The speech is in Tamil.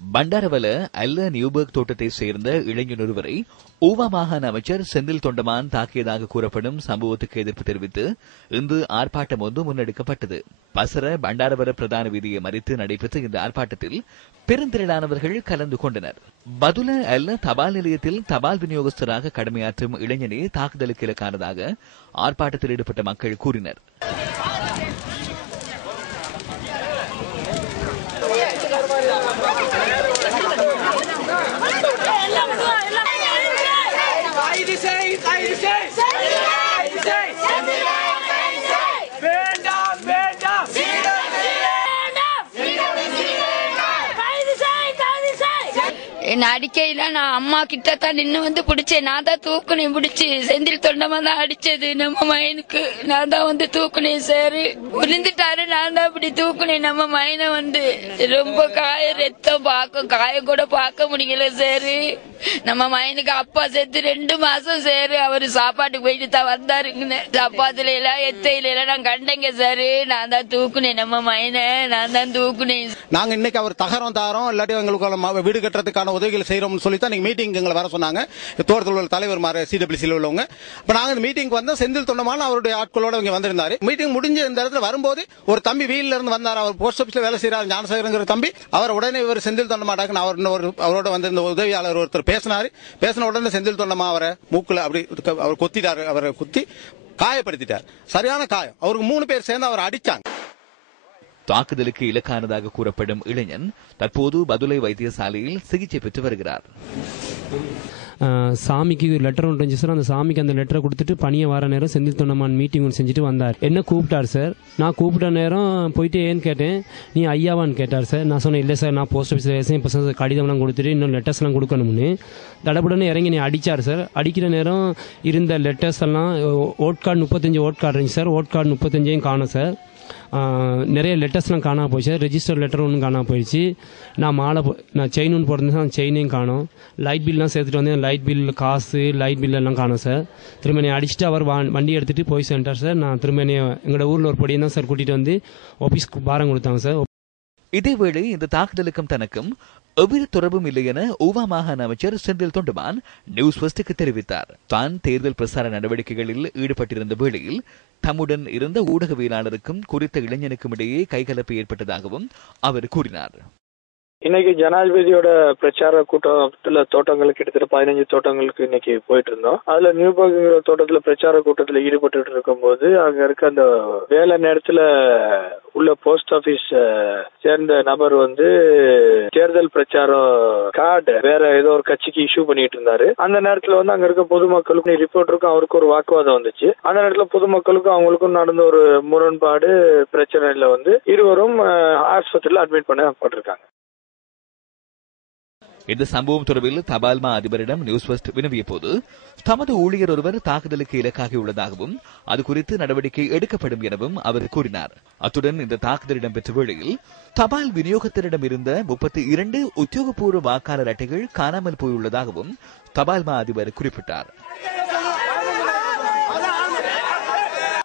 பண்டாரவல அல்ல நியூபர்க் தோட்டத்தை சேர்ந்த இளைஞர் ஒருவரை ஊவா மாகாண அமைச்சர் செந்தில் தொண்டமான் தாக்கியதாக கூறப்படும் சம்பவத்துக்கு எதிர்ப்பு தெரிவித்து இன்று ஆர்ப்பாட்டம் ஒன்று முன்னெடுக்கப்பட்டது. பசர பண்டாரவர பிரதான வீதியை மறித்து நடைபெற்ற இந்த ஆர்ப்பாட்டத்தில் பெருந்திரளானவர்கள் கலந்து கொண்டனர். பதுல அல்ல தபால் நிலையத்தில் தபால் விநியோகஸ்தராக கடமையாற்றும் இளைஞனே தாக்குதலுக்கு இலக்கானதாக ஆர்ப்பாட்டத்தில் ஈடுபட்ட மக்கள் கூறினர். என்ன அடிக்கையில நான் அம்மா கிட்ட தான் நின்னு வந்து பிடிச்சேன். நான் தான் தூக்குனேன் பிடிச்சி செந்தில் தொண்டமா தான் அடிச்சது. நம்ம மைனுக்கு நான் தான் வந்து தூக்குனேன் சார். புரிந்துட்டாரு நான் தான் இப்படி தூக்குனேன் நம்ம மைனை வந்து ரொம்ப காய ரத்தம் பார்க்கும். காயம் கூட பார்க்க முடியல சார். நம்ம மைனுக்கு அப்பா சேர்த்து ரெண்டு மாசம் சேரு. அவரு சாப்பாட்டுக்கு போயிட்டு தான் வந்தாருங்கன்னு. சப்பாத்துல எல்லாம் எத்தையில எல்லாம் நான் கண்டேங்க சார். நான் தான் தூக்குனேன். நம்ம மைனை நான் தான் தூக்குனேன். நாங்க இன்னைக்கு அவர் தகரம் தாரோம் இல்லாட்டி எங்களுக்கு வீடு கட்டுறதுக்கான உதவிகள் செய்கிறோம்னு சொல்லி தான் இன்னைக்கு மீட்டிங் எங்களை வர சொன்னாங்க. தோட்டத்தில் உள்ள தலைவர் மாற சிடபிள்யூசியில் உள்ளவங்க. இப்போ நாங்கள் இந்த மீட்டிங் வந்தோம். செந்தில் தொண்டமான அவருடைய ஆட்களோட இங்கே வந்திருந்தார். மீட்டிங் முடிஞ்ச இந்த இடத்துல வரும்போது ஒரு தம்பி வீல்ல இருந்து வந்தார். அவர் போஸ்ட் ஆஃபீஸில் வேலை செய்கிறார் ஞானசேகரங்கிற தம்பி. அவர் உடனே இவர் செந்தில் தொண்டமாட்டாக்குன்னு அவர் இன்னொரு அவரோட வந்திருந்த உதவியாளர் ஒருத்தர் பேசினார். பேசின உடனே செந்தில் தொண்டமா அவரை மூக்கில் அப்படி அவர் கொத்திட்டார். அவரை குத்தி காயப்படுத்திட்டார். சரியான காயம். அவருக்கு மூணு பேர் சேர்ந்து அவரை அடிச்சாங்க. தாக்குதலுக்கு இலக்கானதாக கூறப்படும் இளைஞன் தற்போது பதுளை வைத்தியசாலையில் சிகிச்சை பெற்று வருகிறார். சாமிக்கு லெட்டர் ஒன்று இருந்துச்சு சார் அந்த சாமிக்கு அந்த லெட்டரை கொடுத்துட்டு பணியை வர நேரம் செந்தில் தொண்டமான் மீட்டிங் ஒன்று செஞ்சுட்டு வந்தார். என்ன கூப்பிட்டார் சார் நான் கூப்பிட்ட நேரம் போயிட்டு ஏன்னு கேட்டேன். நீ ஐயாவான்னு கேட்டார் சார் நான் சொன்னேன் இல்லை சார் நான் போஸ்ட் ஆஃபீஸில் பேசுகிறேன் இப்போ சார் கடிதம்லாம் கொடுத்துட்டு இன்னும் லெட்டர்ஸ்லாம் கொடுக்கணும்னு. தடபுடனே இறங்கி நீ அடிச்சார் சார் அடிக்கிற நேரம் இருந்த லெட்டர்ஸ் எல்லாம் ஓட் கார்டு முப்பத்தஞ்சு ஓட் கார்டு இருந்துச்சு சார் ஓட் கார்டு முப்பத்தஞ்சையும் காணும் சார் நிறைய லெட்டர்ஸ்லாம் காணாம போயிடுச்சு ரெஜிஸ்டர் லெட்டர் ஒன்றும் காணாம போயிடுச்சு நான் மாலை போ- நான் செயின் ஒன்று போட்டிருந்தேன் அந்த செயினையும் காணும். லைட் பில்லாம் சேர்த்துட்டு வந்தேன். லைட் பில் காசு லைட் பில் எல்லாம் காணோம் சார் திரும்ப என்னை அடிச்சுட்டு அவர் வா- வண்டி எடுத்துகிட்டு போய் சேர்ந்தார் சார் நான் திரும்ப என்னை எங்களோட ஊரில் ஒரு பொடியை தான் சார் கூட்டிகிட்டு வந்து ஆஃபீஸ்க்கு பாரம் கொடுத்தாங்க சார் இதேவேளை இந்த தாக்குதலுக்கும் தனக்கும் எவ்வித தொடர்பும் இல்லை என ஊவா மாகாண அமைச்சர் செந்தில் தொண்டமான் நியூஸ் ஃபர்ஸ்டுக்கு தெரிவித்தார். தான் தேர்தல் பிரசார நடவடிக்கைகளில் ஈடுபட்டிருந்த வேளையில் தம்முடன் இருந்த ஊடகவியலாளருக்கும் குறித்த இளைஞனுக்கும் இடையே கைகலப்பு ஏற்பட்டதாகவும் அவர் கூறினார். இன்னைக்கு ஜனாதிபதியோட பிரச்சார கூட்டத்துல தோட்டங்களுக்கு கிட்டத்தட்ட பதினஞ்சு தோட்டங்களுக்கு இன்னைக்கு போயிட்டு இருந்தோம். அதுல நியூபர்க்ங்கிற தோட்டத்துல பிரச்சார கூட்டத்துல ஈடுபட்டு இருக்கும்போது அங்க இருக்க அந்த வேலை நேரத்துல உள்ள போஸ்ட் ஆபீஸ் சேர்ந்த நபர் வந்து தேர்தல் பிரச்சாரம் கார்டு வேற ஏதோ ஒரு கட்சிக்கு இஷ்யூ பண்ணிட்டு இருந்தாரு. அந்த நேரத்துல வந்து அங்க இருக்க பொதுமக்களுக்கும் ரிப்போர்ட்டருக்கும் அவருக்கும் ஒரு வாக்குவாதம் வந்துச்சு. அந்த நேரத்துல பொதுமக்களுக்கும் அவங்களுக்கும் நடந்த ஒரு முரண்பாடு பிரச்சனையில வந்து இருவரும் ஆஸ்பத்திரியில அட்மிட் பண்ணப்பட்டிருக்காங்க இந்த சம்பவம் தொடர்பில் தபால்மா அதிபரிடம் நியூஸ் ஃபர்ஸ்ட் வினவிய போது தமது ஊழியர் ஒருவர் தாக்குதலுக்கு இலக்காகியுள்ளதாகவும் அது குறித்து நடவடிக்கை எடுக்கப்படும் எனவும் அவர் கூறினார். அத்துடன் இந்த தாக்குதல் இடம்பெற்ற வேளையில் தபால் விநியோகத்தினிடம் இருந்த முப்பத்தி இரண்டு உத்தியோகபூர்வ வாக்காளர் அட்டைகள் காணாமல் போயுள்ளதாகவும் தபால்மா அதிபர் குறிப்பிட்டார்.